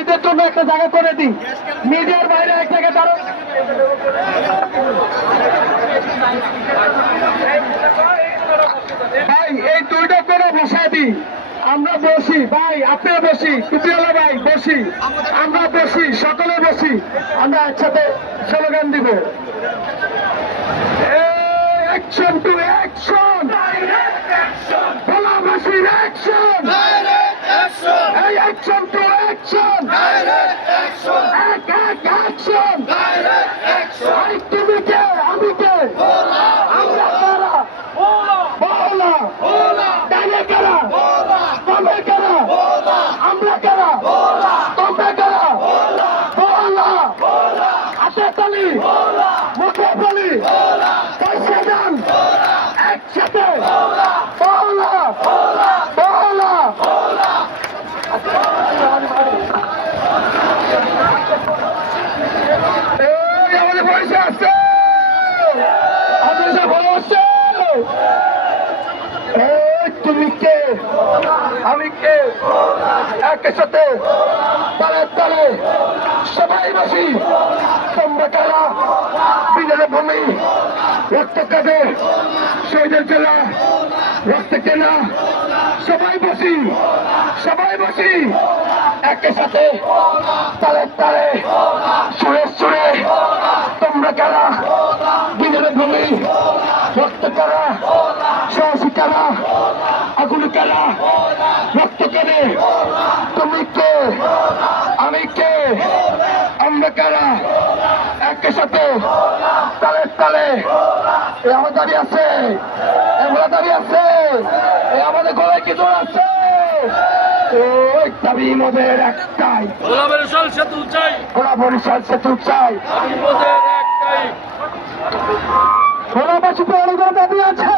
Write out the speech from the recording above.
ভাইদের জন্য একটা জায়গা করে দিই, মিডিয়ার বাইরে এক জায়গায় দাঁড়ান। ভাই এই দুইটা করে বসায় দিই, আমরা বসি। ভাই আপনিও বসি, টুপিওয়ালা ভাই বসি, আমরা বসি, সকলে বসি, আমরা একসাথে স্লোগান দিব। অ্যাকশন টু অ্যাকশন, ভোলাবাসীর অ্যাকশন, এই অ্যাকশন টু অ্যাকশন, এক এক অ্যাকশন। ভাই তুমি কে, আমি কে, আমরা কারা, বলা ডানে কারা, বামে কারা, আমরা কারা, তোমরা কারা, বলা হাতে তালি, মুখে বলি, পয়সা দান, একসাথে বলা বলা। এই আমাদের পয়সা আছে, আমাদের ভালো আছে। তুমি কে, আমি কে, একই সাথে তালে তালে সবাই বসি। তোমরা কারা, বিজয় ভূমি রক্ত কাঁদে, শহীদের জেলা রক্ত কেনা, সবাই বসি, সবাই বসি একই সাথে তালে তালে সুরে সুরে। তোমরা কারা, বিজয় ভূমি রক্ত কারা, সাহসী কারা, আগুন কারা, রক্ত কেনে। তুমি কে, আমি কে, আমরা কারা, একই সাথে তালে তালে। আমার দাবি আছে, এগুলো দাবি আছে, আমাদের গলায় কি জোর আছে? ওই দাবি মোদের একটাই, ভোলা বরিশাল সেতু চাই, ভোলা বরিশাল সেতু চাই। মোদের একটাই। ভোলাবাসী তো অনেক দাবি আছে।